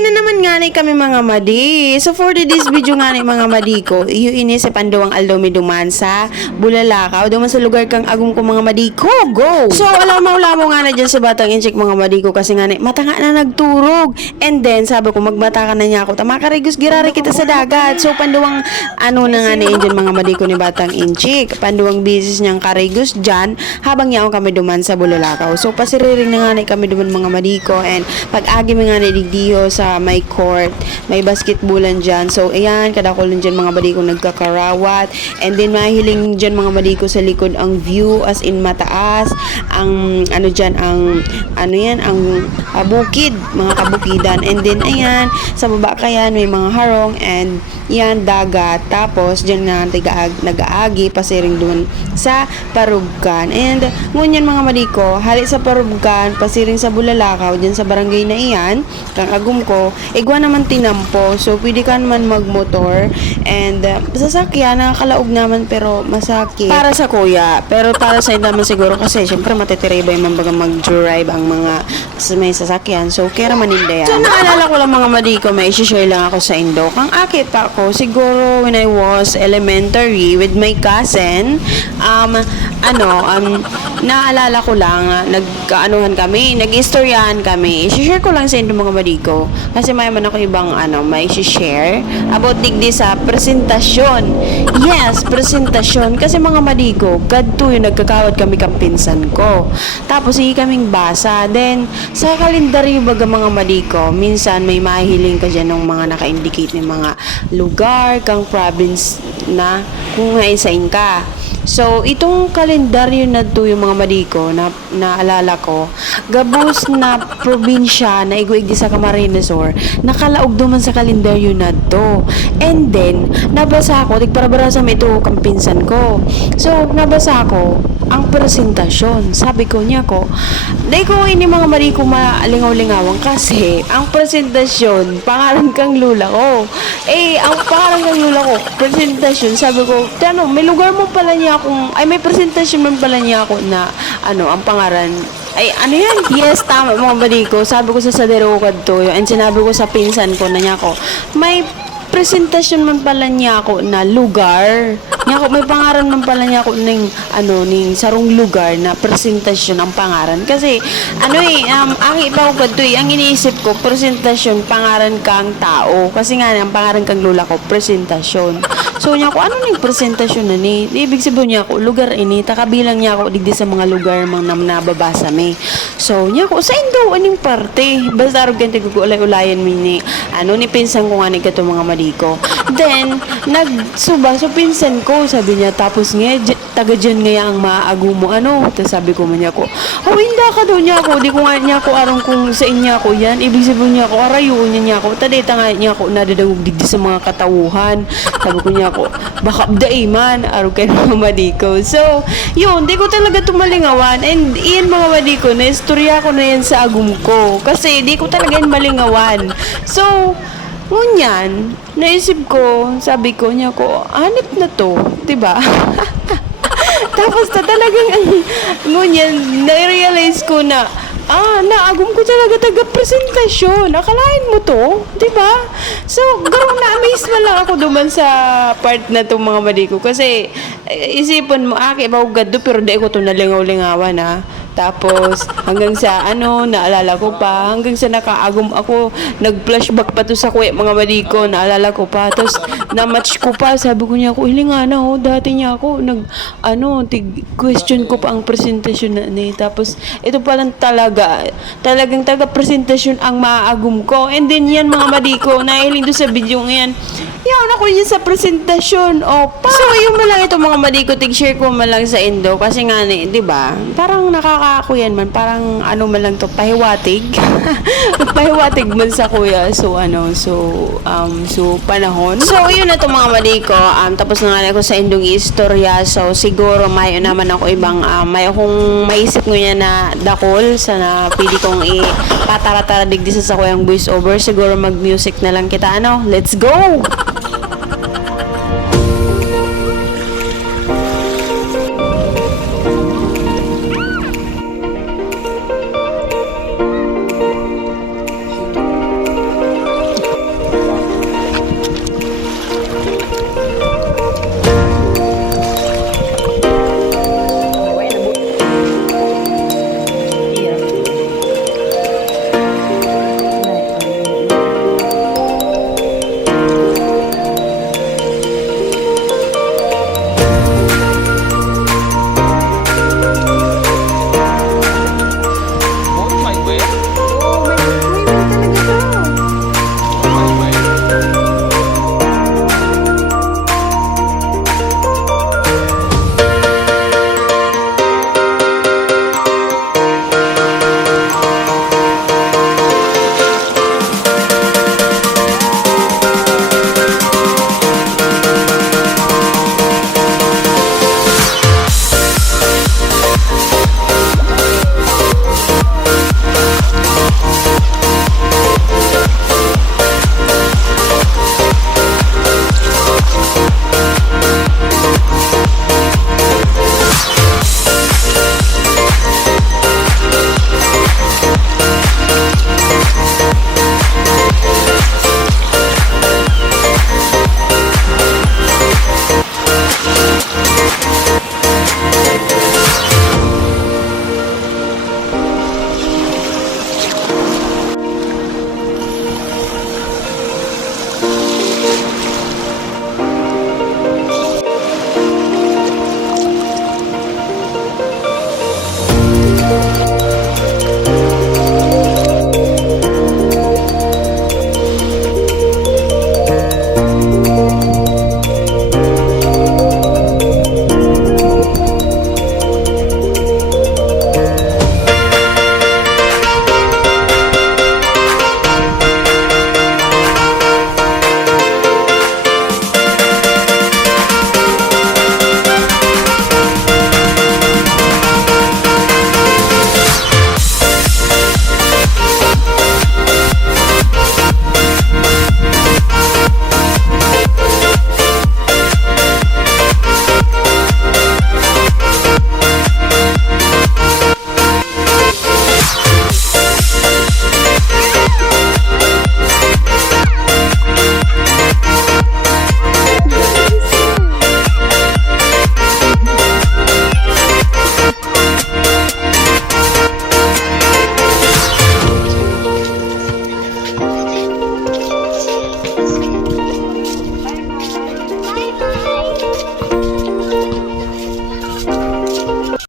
ayan na naman nga ni kami mga madi. So for this video nga ni mga madi ko, iyo ini sa panduang aldomi duman sa Bulalakaw. Duman sa lugar kang agum ko mga madi ko. Go! So alam mo nga na dyan sa Batang Inchik mga madi ko kasi nga ni mata nga na nagturog. And then sabi ko magbata ka na niya ako. Tama karigos girari kita sa dagat. So panduang ano na nga ni dyan mga madi ko ni Batang Inchik. Panduang business niyang karigos dyan habang yaong kami duman sa Bulalakaw. So pasiriring na nga ni kami duman mga madi ko. And pag-agi nga ni digdiho sa may court, may basketballan dyan. So, ayan, kadakulan dyan mga badi ko nagkakarawat. And then, mahiling dyan mga badi ko sa likod ang view as in mataas. Ang, ano dyan, ang, ano yan, ang bukid, mga kabukidan. And then, ayan, sa baba kayan, may mga harong and yan, dagat. Tapos, dyan nga, nag-aagi, pasiring dun sa Parugkan. And, ngunyan mga badi ko, hali sa Parugkan, pasiring sa Bulalakaw, dyan sa barangay na iyan, kang agum ko, igwa naman tinampo. So, pwede ka naman magmotor. And, sasakyan, nakakalaog naman, pero masakit. Para sa kuya. Pero para sa naman siguro, kasi, syempre, matitiribay man baga mag-drive ang mga may sasakyan. So, kaya naman hindi yan. So, naalala ko lang mga madiko, may isi-share lang ako sa Indo. Kang akit ako, siguro, when I was elementary with my cousin, naalala ko lang, nag-anuhan kami, nag-istoryahan kami. I-share ko lang sa Indo mga madiko. Kasi may man ako ibang may share about digdi sa presentasyon. Yes, presentasyon. Kasi mga madiko, kadto yung nagkakawat kami kang pinsan ko. Tapos hindi kaming basa. Then, sa kalendaryo baga mga madiko, minsan may mahiling ka dyan ng mga naka-indicate ng mga lugar, kang province na kung naisain ka. So, itong kalendaryo na to yung mga madiko na naalala ko, gabos na probinsya na iguig di sa Camarines Sur, nakalaog duman sa kalendaryo na to. And then, nabasa ko, tigparabara sa ito kang pinsan ko. So, nabasa ko, ang presentasyon. Sabi ko niya ko, dahil ko ini mga madiko maalingaw-lingawang kasi ang presentasyon, pangalan kang lula ko. Ang pangalan kang lula ko, presentasyon, sabi ko, may lugar mo pala niya akong, may presentasyon man pala niya ako na, ang pangalan, ano yan? Yes, tama mga madiko. Sabi ko sa sadero ko kadto, and sinabi ko sa pinsan ko na niya ko, may presentasyon man pala niya ako na lugar. Niya ako, may pangaran man pala niya ako ning sarong lugar na presentasyon ang pangaran. Kasi, ang iba ko kadto ang iniisip ko, presentasyon, pangaran kang tao. Kasi nga, ang pangaran kang lula ko, presentasyon. So, niya ako, ano ning presentasyon na ni? Ibig sabihin niya ako, lugar ini, takabilang niya ako, digdi sa mga lugar mga nababasa may. So, niya ako, sa Indo, aning parte? Basta arog ganti ko ulay-ulayan ni pinsan ko nga ni kato mga madiko. Then, nagsubang, so pinsan ko, sabi niya, tapos nga, taga dyan nga ang maago mo, Tapos sabi ko man niya ko, hindi ka daw niya ako, di ko nga niya ako, arong kung sa inya ko yan, ibig sabihin niya ako, arayuon niya ako, tadeta nga niya ako, nadadagog digdi sa mga katawuhan. Sabi ko niya ako, baka daiman, arong kayo mga madiko. So, yun, di ko talaga tumalingawan, and iyan mga madiko, na istorya ko na yan sa agum ko, kasi di ko talaga yan malingawan. So, ngunyan, naisip ko, sabi ko niya ko, hanip na to, diba? Tapos talagang, ngunyan, na-realize ko na, naagum ko talaga taga-presentasyon. Akalain mo to, diba? So, garong na-amaze man lang ako duman sa part na itong mga madiko. Kasi, isipon mo, iba ko gado, pero di ko ito nalingaw-lingawan, Tapos, hanggang sa, naalala ko pa, hanggang sa nakaagum ako, nag-flashback pa to sa kuya, mga madiko, naalala ko pa. Tapos, na-match ko pa, sabi ko niya ako, hilinga na, dati niya ako, question ko pa ang presentasyon na ni. Tapos, ito palang talagang taga-presentasyon ang maaagum ko. And then, yan mga madiko, nahiling doon sa video ngayon, yaw ako yun sa presentasyon. So, yung malang ito mga madiko, tig-share ko malang sa Indo. Kasi nga, di ba? Parang nakakakuyan man. Parang man lang to, pahiwatig. Pahiwatig man sa kuya. So, panahon. So, yun na to mga madiko. Tapos na nga ako sa Indong istorya. So, siguro may naman ako ibang, may akong maisip ngayon na dakol sa na pili kong ipatara-tara digdi sa kuyang voice over. Siguro mag-music na lang kita. Let's go!